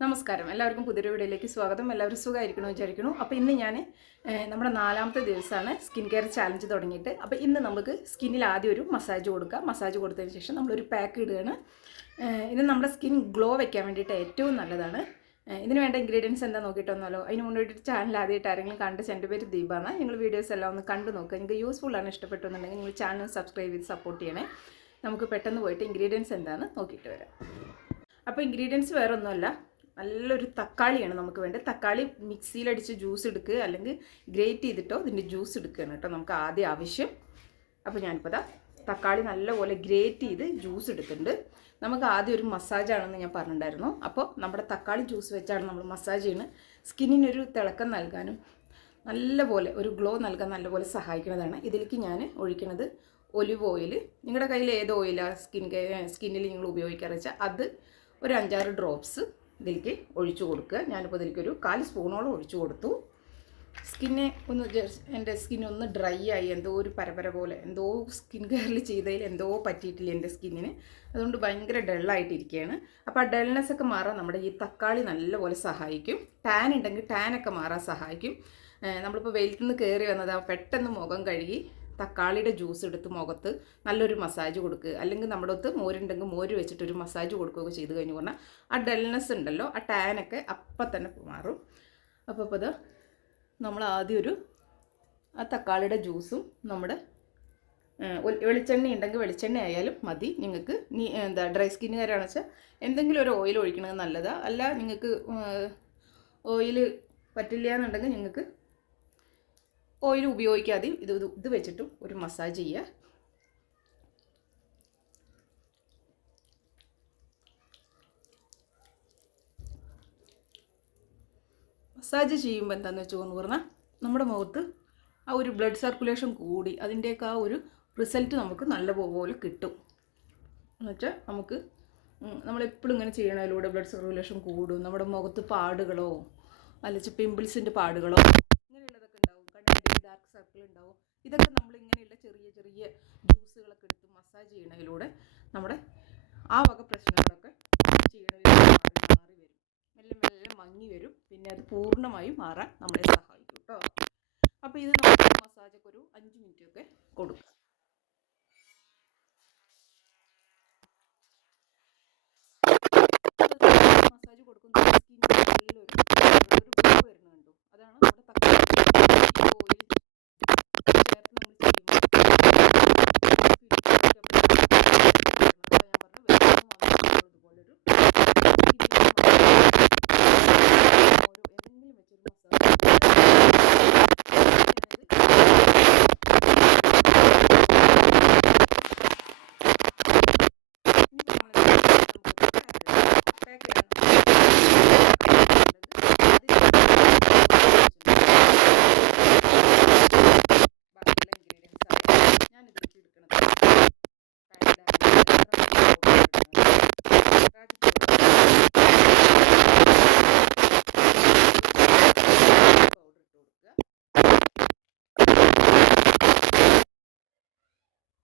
നമസ്കാരം, എല്ലാവർക്കും പുതിയൊരു വീഡിയോയിലേക്ക് സ്വാഗതം. എല്ലാവരും സുഖമായിരിക്കണമെന്ന് വിചാരിക്കുന്നു. അപ്പോൾ ഇന്ന് ഞാൻ നമ്മുടെ 4ാമത്തെ ദിവസമാണ് സ്കിൻ കെയർ ചാലഞ്ച് തുടങ്ങിയിട്ട്. അപ്പോൾ ഇന്ന് നമുക്ക് സ്കിന്നിൽ ആദ്യം ഒരു മസാജ് കൊടുക്കുക. മസാജ് കൊടുത്തതിന് ശേഷം നമ്മളൊരു പാക്ക് ഇടുകയാണ്. ഇത് നമ്മുടെ സ്കിൻ ഗ്ലോ വയ്ക്കാൻ വേണ്ടിയിട്ട് ഏറ്റവും നല്ലതാണ്. ഇതിന് വേണ്ട ഇൻഗ്രീഡിയൻസ് എന്താ നോക്കിയിട്ടൊന്നല്ലോ. അതിന് മുന്നോട്ട് ചാനൽ ആദ്യമായിട്ട് ആരെങ്കിലും കണ്ട് എൻ്റെ പേര് ദീപാണ്. നിങ്ങൾ വീഡിയോസ് എല്ലാം ഒന്ന് കണ്ടു നോക്കുക. നിങ്ങൾക്ക് യൂസ്ഫുള്ളാണ്, ഇഷ്ടപ്പെട്ടെന്നുണ്ടെങ്കിൽ നിങ്ങൾ ചാനൽ സബ്സ്ക്രൈബ് ചെയ്ത് സപ്പോർട്ട് ചെയ്യണേ. നമുക്ക് പെട്ടെന്ന് പോയിട്ട് ഇൻഗ്രീഡിയൻസ് എന്താണെന്ന് നോക്കിയിട്ട് വരാം. അപ്പോൾ ഇൻഗ്രീഡിയൻസ് വേറെ ഒന്നുമല്ല, നല്ലൊരു തക്കാളിയാണ് നമുക്ക് വേണ്ടത്. തക്കാളി മിക്സിയിലടിച്ച് ജ്യൂസ് എടുക്കുക, അല്ലെങ്കിൽ ഗ്രേറ്റ് ചെയ്തിട്ടോ ഇതിൻ്റെ ജ്യൂസ് എടുക്കുകയാണ് കേട്ടോ നമുക്ക് ആദ്യം ആവശ്യം. അപ്പോൾ ഞാനിപ്പോൾ തക്കാളി നല്ലപോലെ ഗ്രേറ്റ് ചെയ്ത് ജ്യൂസ് എടുത്തിട്ടുണ്ട്. നമുക്ക് ആദ്യം ഒരു മസാജാണെന്ന് ഞാൻ പറഞ്ഞിട്ടുണ്ടായിരുന്നു. അപ്പോൾ നമ്മുടെ തക്കാളി ജ്യൂസ് വെച്ചാണ് നമ്മൾ മസാജ് ചെയ്യുന്നത്. സ്കിന്നിനൊരു തിളക്കം നൽകാനും നല്ലപോലെ ഒരു ഗ്ലോ നൽകാൻ നല്ലപോലെ സഹായിക്കുന്നതാണ്. ഇതിലേക്ക് ഞാൻ ഒഴിക്കുന്നത് ഒലിവ് ഓയിൽ. നിങ്ങളുടെ കയ്യിൽ ഏത് ഓയിലാണ് സ്കിന്നിൽ നിങ്ങൾ ഉപയോഗിക്കാറ് വെച്ചാൽ അത് ഒരു 5-6 ഡ്രോപ്സ് ഇതിലേക്ക് ഒഴിച്ചു കൊടുക്കുക. ഞാനിപ്പോൾ ഇതിലേക്ക് ഒരു 1/4 സ്പൂണോളം ഒഴിച്ചു കൊടുത്തു. എൻ്റെ സ്കിന്നൊന്ന് ഡ്രൈ ആയി, എന്തോ ഒരു പരപര പോലെ, എന്തോ സ്കിൻ കെയറിൽ ചെയ്തതിൽ എന്തോ പറ്റിയിട്ടില്ല എൻ്റെ സ്കിന്നിന്. അതുകൊണ്ട് ഭയങ്കര ഡള്ളായിട്ടിരിക്കുകയാണ്. അപ്പോൾ ആ ഡൾനെസ്സൊക്കെ മാറാൻ നമ്മുടെ ഈ തക്കാളി നല്ലപോലെ സഹായിക്കും. ടാൻ ഉണ്ടെങ്കിൽ ടാനൊക്കെ മാറാൻ സഹായിക്കും. നമ്മളിപ്പോൾ വെയിലത്ത് നിന്ന് കയറി വന്നത് പെട്ടെന്ന് മുഖം കഴുകി തക്കാളിയുടെ ജ്യൂസ് എടുത്ത് മുഖത്ത് നല്ലൊരു മസാജ് കൊടുക്കുക, അല്ലെങ്കിൽ നമ്മുടെ അടുത്ത് മോരുണ്ടെങ്കിൽ മോര് വെച്ചിട്ടൊരു മസാജ് കൊടുക്കുകയൊക്കെ ചെയ്ത് കഴിഞ്ഞ് പറഞ്ഞാൽ ആ ഡൾനെസ് ഉണ്ടല്ലോ, ആ ടാനൊക്കെ അപ്പം തന്നെ മാറും. അപ്പോൾ അത് നമ്മൾ ആദ്യം ആ തക്കാളിയുടെ ജ്യൂസും നമ്മുടെ വെളിച്ചെണ്ണ ഉണ്ടെങ്കിൽ വെളിച്ചെണ്ണ ആയാലും മതി. നിങ്ങൾക്ക് ഡ്രൈ സ്കിന്നുകാരാണെന്ന് വെച്ചാൽ എന്തെങ്കിലും ഒരു ഓയിൽ ഒഴിക്കണത് നല്ലതാണ്. അല്ല നിങ്ങൾക്ക് ഓയിൽ പറ്റില്ല എന്നുണ്ടെങ്കിൽ നിങ്ങൾക്ക് ഓയിൽ ഉപയോഗിക്കാതെ ഇത് വെച്ചിട്ടും ഒരു മസാജ് ചെയ്യുക. മസാജ് ചെയ്യുമ്പോൾ എന്താണെന്ന് വെച്ചോന്ന് പറഞ്ഞാൽ നമ്മുടെ മുഖത്ത് ആ ഒരു ബ്ലഡ് സർക്കുലേഷൻ കൂടി അതിൻ്റെയൊക്കെ ആ ഒരു റിസൾട്ട് നമുക്ക് നല്ലപോലെ കിട്ടും. എന്നുവെച്ചാൽ നമുക്ക് നമ്മളെപ്പോഴും ഇങ്ങനെ ചെയ്യണതിലൂടെ ബ്ലഡ് സർക്കുലേഷൻ കൂടും. നമ്മുടെ മുഖത്ത് പാടുകളോ അല്ലെങ്കിൽ പിമ്പിൾസിൻ്റെ പാടുകളോ ഇങ്ങനെയുള്ളതൊക്കെ ഉണ്ടാവും, കണ്ണിൻ്റെ ഡാർക്ക് സർക്കിൾ ഉണ്ടാവും. ഇതൊക്കെ നമ്മളിങ്ങനെയുള്ള ചെറിയ ചെറിയ ജ്യൂസുകളൊക്കെ എടുത്ത് മസാജ് ചെയ്യണതിലൂടെ നമ്മുടെ ആ വക പ്രശ്നങ്ങളൊക്കെ ചെയ്യണതിലൂടെ മാറി വരും, മെല്ലെ മെല്ലെ മങ്ങി വരും. പിന്നെ അത് പൂർണ്ണമായും മാറാൻ നമ്മളെ സഹായിക്കും കേട്ടോ. അപ്പോൾ ഇത് നമുക്ക് മസാജൊക്കെ ഒരു 5 മിനിറ്റൊക്കെ കൊടുക്കുക. മസാജ് കൊടുക്കുന്ന സ്കിന്നിൻ്റെ നല്ലൊരു ഗ്ലോ വരുന്നുണ്ടോ, അതാണ് നമ്മുടെ തക്കാളി ഓയിൽ ചേർത്ത് നമ്മൾ ചെയ്യുമ്പോൾ ഇതുപോലൊരു എന്തെങ്കിലും വെച്ചൊരു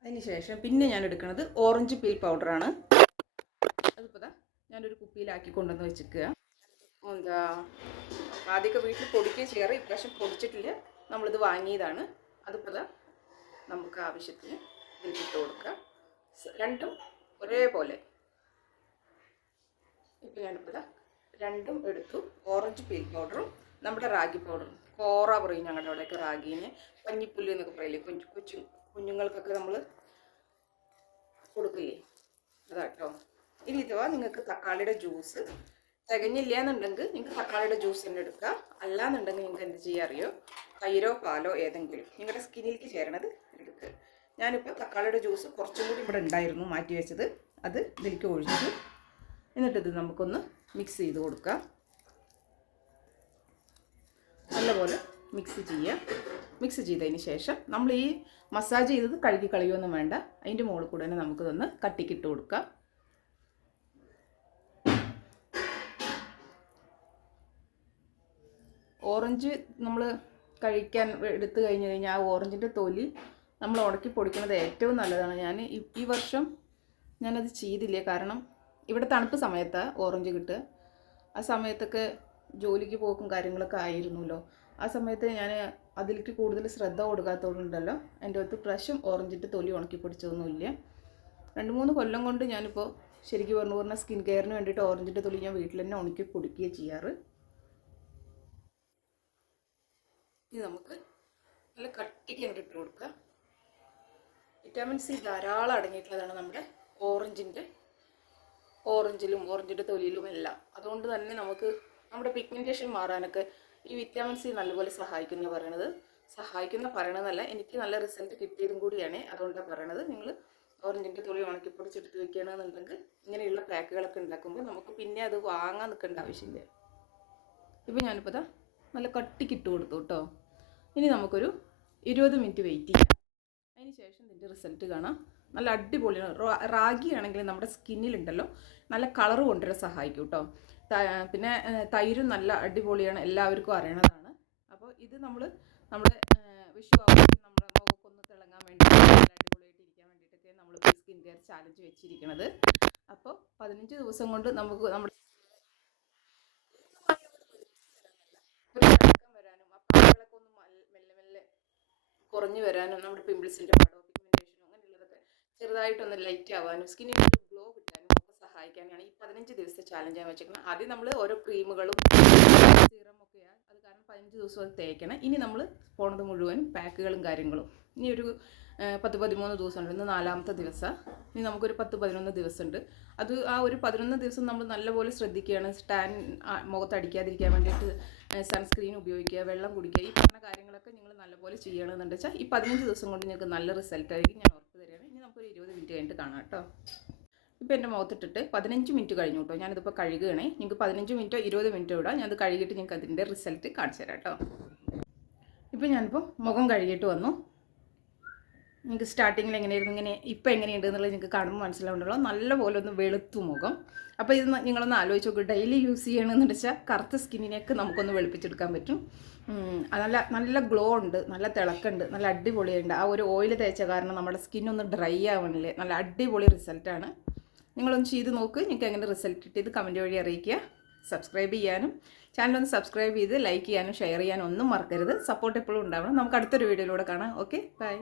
അതിനുശേഷം പിന്നെ ഞാൻ എടുക്കുന്നത് ഓറഞ്ച് പീൽ പൗഡറാണ്. അതിപ്പോൾ ഞാനൊരു കുപ്പിയിലാക്കി കൊണ്ടുവന്ന് വെച്ചിരിക്കുക. ആദ്യമൊക്കെ വീട്ടിൽ പൊടിക്കുക ചെയ്യാറ്, ഇപ്രാവശ്യം പൊടിച്ചിട്ടില്ല, നമ്മളിത് വാങ്ങിയതാണ്. അതിപ്പോൾ നമുക്ക് ആവശ്യത്തിന് ഇതിലിട്ട് കൊടുക്കുക. രണ്ടും ഒരേപോലെ. ഇപ്പോൾ ഞാനിപ്പോൾ രണ്ടും എടുത്തു. ഓറഞ്ച് പീൽ പൗഡറും നമ്മുടെ റാഗി പൗഡറും. കോറ പറയും ഞങ്ങളുടെ അവിടെയൊക്കെ, റാഗീനെ പഞ്ഞിപ്പുല്ല് എന്നൊക്കെ പറയില്ലേ, കുഞ്ഞുങ്ങൾക്കൊക്കെ നമ്മൾ കൊടുക്കില്ലേ, അതാട്ടോ. ഇനി ഇതുവാ നിങ്ങൾക്ക് തക്കാളിയുടെ ജ്യൂസ് തികഞ്ഞില്ല എന്നുണ്ടെങ്കിൽ നിങ്ങൾക്ക് തക്കാളിയുടെ ജ്യൂസ് തന്നെ എടുക്കുക. അല്ലാന്നുണ്ടെങ്കിൽ നിങ്ങൾക്ക് എന്ത് ചെയ്യുക അറിയോ, തൈരോ പാലോ ഏതെങ്കിലും നിങ്ങളുടെ സ്കിന്നിലേക്ക് ചേരണത് എടുക്കുക. ഞാനിപ്പോൾ തക്കാളിയുടെ ജ്യൂസ് കുറച്ചും കൂടി ഇവിടെ ഉണ്ടായിരുന്നു മാറ്റി വെച്ചത്, അത് ഇതിലേക്ക് ഒഴിച്ചു. എന്നിട്ടിത് നമുക്കൊന്ന് മിക്സ് ചെയ്ത് കൊടുക്കാം. നല്ലപോലെ മിക്സ് ചെയ്യുക. മിക്സ് ചെയ്തതിന് ശേഷം നമ്മൾ ഈ മസാജ് ചെയ്തത് കഴുകി കളയുമൊന്നും വേണ്ട, അതിൻ്റെ മുകളിൽ കൂടെ തന്നെ നമുക്കിതൊന്ന് കട്ടിക്കിട്ട് കൊടുക്കാം. ഓറഞ്ച് നമ്മൾ കഴിക്കാൻ എടുത്തു കഴിഞ്ഞ് കഴിഞ്ഞാൽ ആ ഓറഞ്ചിൻ്റെ തൊലി നമ്മൾ ഉടക്കി പൊടിക്കുന്നത് ഏറ്റവും നല്ലതാണ്. ഞാൻ ഈ വർഷം ഞാനത് ചെയ്തില്ല, കാരണം ഇവിടെ തണുപ്പ് സമയത്താണ് ഓറഞ്ച് കിട്ടുക. ആ സമയത്തൊക്കെ ജോലിക്ക് പോക്കും കാര്യങ്ങളൊക്കെ ആയിരുന്നല്ലോ. ആ സമയത്ത് ഞാൻ അതിലേക്ക് കൂടുതൽ ശ്രദ്ധ കൊടുക്കാത്തതുകൊണ്ടല്ലോ എൻ്റെ അടുത്ത് പ്രാവശ്യം ഓറഞ്ചിൻ്റെ തൊലി ഉണക്കി പൊടിച്ചതൊന്നുമില്ല. 2-3 കൊല്ലം കൊണ്ട് ഞാനിപ്പോൾ ശരിക്കും പറഞ്ഞാൽ സ്കിൻ കെയറിന് വേണ്ടിയിട്ട് ഓറഞ്ചിൻ്റെ തൊലി ഞാൻ വീട്ടിൽ തന്നെ ഉണക്കി പൊടിക്കുകയാണ് ചെയ്യാറ്. ഇത് നമുക്ക് നല്ല കട്ടിക്ക് ഇട്ട് കൊടുക്കുക. വിറ്റാമിൻ സി ധാരാളം അടങ്ങിയിട്ടുള്ളതാണ് നമ്മുടെ ഓറഞ്ചിലും ഓറഞ്ചിൻ്റെ തൊലിയിലും എല്ലാം. അതുകൊണ്ട് തന്നെ നമുക്ക് നമ്മുടെ പിഗ്മെൻറ്റേഷൻ മാറാനൊക്കെ ഈ വിറ്റാമിൻ സി നല്ലപോലെ പറയണതല്ല, എനിക്ക് നല്ല റിസൾട്ട് കിട്ടിയതും കൂടിയാണ്. അതുകൊണ്ടാണ് പറയണത്. നിങ്ങൾ ഓറഞ്ചിൻ്റെ തൊലി ഉണക്കി പൊടിച്ചെടുത്ത് വെക്കുകയാണെന്നുണ്ടെങ്കിൽ ഇങ്ങനെയുള്ള പാക്കുകളൊക്കെ ഉണ്ടാക്കുമ്പോൾ നമുക്ക് പിന്നെ അത് വാങ്ങാൻ നിൽക്കേണ്ട ആവശ്യമില്ല. ഇപ്പോൾ ഞാനിപ്പോൾ നല്ല കട്ടിക്ക് ഇട്ട് കൊടുത്തു കേട്ടോ. ഇനി നമുക്കൊരു 20 മിനിറ്റ് വെയിറ്റ് ചെയ്യാം. അതിന് ശേഷം ഇതിൻ്റെ റിസൾട്ട് കാണാം. നല്ല അടിപൊളിയാണ്. റാഗി ആണെങ്കിൽ നമ്മുടെ സ്കിന്നിലുണ്ടല്ലോ നല്ല കളർ കൊണ്ടുവരാൻ സഹായിക്കും കേട്ടോ. പിന്നെ തൈരും നല്ല അടിപൊളിയാണ്, എല്ലാവർക്കും അറിയണതാണ്. അപ്പോൾ ഇത് നമ്മുടെ വിഷു ആവുമ്പോൾ നമ്മുടെ മുഖമൊക്കെ ഒന്ന് തിളങ്ങാൻ വേണ്ടി നല്ല അടിപൊളിയായിട്ട് ഇരിക്കാൻ വേണ്ടിയിട്ടൊക്കെ നമ്മൾ സ്കിൻ കെയർ ചാലഞ്ച് വെച്ചിരിക്കുന്നത്. അപ്പോൾ 15 ദിവസം കൊണ്ട് നമുക്ക് നമ്മുടെ ഒരു തിളക്കം വരാനും ആ പാടുകളൊക്കെ ഒന്ന് മെല്ലെ മെല്ലെ കുറഞ്ഞു വരാനും നമ്മുടെ പിമ്പിൾസിൻ്റെ പാടോ പിഗ്മെൻറ്റേഷനോ അങ്ങനെയുള്ളതൊക്കെ ചെറുതായിട്ടൊന്ന് ലൈറ്റ് ആവാനും സ്കിന്നിന് ഒരു ഗ്ലോ കിട്ടാനും ഒക്കെ സഹായിക്കാനാണ് ഈ 15 ദിവസത്തെ ചാലഞ്ച് ഞാൻ വെച്ചിരിക്കുന്നത്. ആദ്യം നമ്മൾ ഓരോ ക്രീമുകളും സീറമൊക്കെയാണ്, അത് കാരണം 15 ദിവസം അത് തേക്കണം. ഇനി നമ്മൾ പോണത് മുഴുവനും പാക്കുകളും കാര്യങ്ങളും. ഇനി ഒരു 10-13 ദിവസമുണ്ട്. ഇന്ന് 4ാമത്തെ ദിവസം. ഇനി നമുക്കൊരു 10-11 ദിവസമുണ്ട്. അത് ആ ഒരു 11 ദിവസം നമ്മൾ നല്ലപോലെ ശ്രദ്ധിക്കുകയാണ്. മുഖത്ത് അടിക്കാതിരിക്കാൻ വേണ്ടിയിട്ട് സൺസ്ക്രീൻ ഉപയോഗിക്കുക, വെള്ളം കുടിക്കുക, ഈ പറഞ്ഞ കാര്യങ്ങളൊക്കെ നിങ്ങൾ നല്ലപോലെ ചെയ്യണമെന്നുണ്ട് വെച്ചാൽ ഈ 15 ദിവസം കൊണ്ട് നിങ്ങൾക്ക് നല്ല റിസൾട്ടായിരിക്കും, ഞാൻ ഉറപ്പ് തരികയാണ്. ഇനി നമുക്കൊരു 20 മിനിറ്റ് കഴിഞ്ഞിട്ട് കാണാം കേട്ടോ. ഇപ്പോൾ എൻ്റെ മുഖത്തിട്ടിട്ട് 15 മിനിറ്റ് കഴിഞ്ഞു കേട്ടോ. ഞാനിതിപ്പോൾ കഴുകുകയാണേ. നിങ്ങൾക്ക് 15 മിനിറ്റോ 20 മിനിറ്റോ ഇടാം. ഞാനത് കഴുകിയിട്ട് നിങ്ങൾക്ക് അതിൻ്റെ റിസൾട്ട് കാണിച്ചു തരാം കേട്ടോ. ഇപ്പോൾ ഞാനിപ്പോൾ മുഖം കഴുകിയിട്ട് വന്നു. നിങ്ങൾക്ക് സ്റ്റാർട്ടിങ്ങിൽ എങ്ങനെയായിരുന്നു, ഇപ്പോൾ എങ്ങനെയുണ്ട് എന്നുള്ളത് നിങ്ങൾക്ക് കാണുമ്പോൾ മനസ്സിലാവുന്നുണ്ടല്ലോ. നല്ലപോലെ ഒന്ന് വെളുത്തു മുഖം. അപ്പോൾ ഇത് നിങ്ങളൊന്ന് ആലോചിച്ച് നോക്കുക. ഡെയിലി യൂസ് ചെയ്യണമെന്ന് വെച്ചാൽ കറുത്ത സ്കിന്നിനെയൊക്കെ നമുക്കൊന്ന് വെളുപ്പിച്ചെടുക്കാൻ പറ്റും. നല്ല ഗ്ലോ ഉണ്ട്, നല്ല തിളക്കമുണ്ട്, നല്ല അടിപൊളിയുണ്ട്. ആ ഒരു ഓയിൽ തേച്ച കാരണം നമ്മുടെ സ്കിന്നൊന്ന് ഡ്രൈ ആവണില്ലേ. നല്ല അടിപൊളി റിസൾട്ടാണ്. നിങ്ങളൊന്ന് ചെയ്ത് നോക്ക്. നിങ്ങൾക്ക് എങ്ങനെ റിസൾട്ട് കിട്ടിയത് കമൻറ്റ് വഴി അറിയിക്കുക. സബ്സ്ക്രൈബ് ചെയ്യാനും ചാനലൊന്ന് സബ്സ്ക്രൈബ് ചെയ്ത് ലൈക്ക് ചെയ്യാനും ഷെയർ ചെയ്യാനും ഒന്നും മറക്കരുത്. സപ്പോർട്ട് എപ്പോഴും ഉണ്ടാവണം. നമുക്ക് അടുത്തൊരു വീഡിയോയിലൂടെ കാണാം. Okay, by.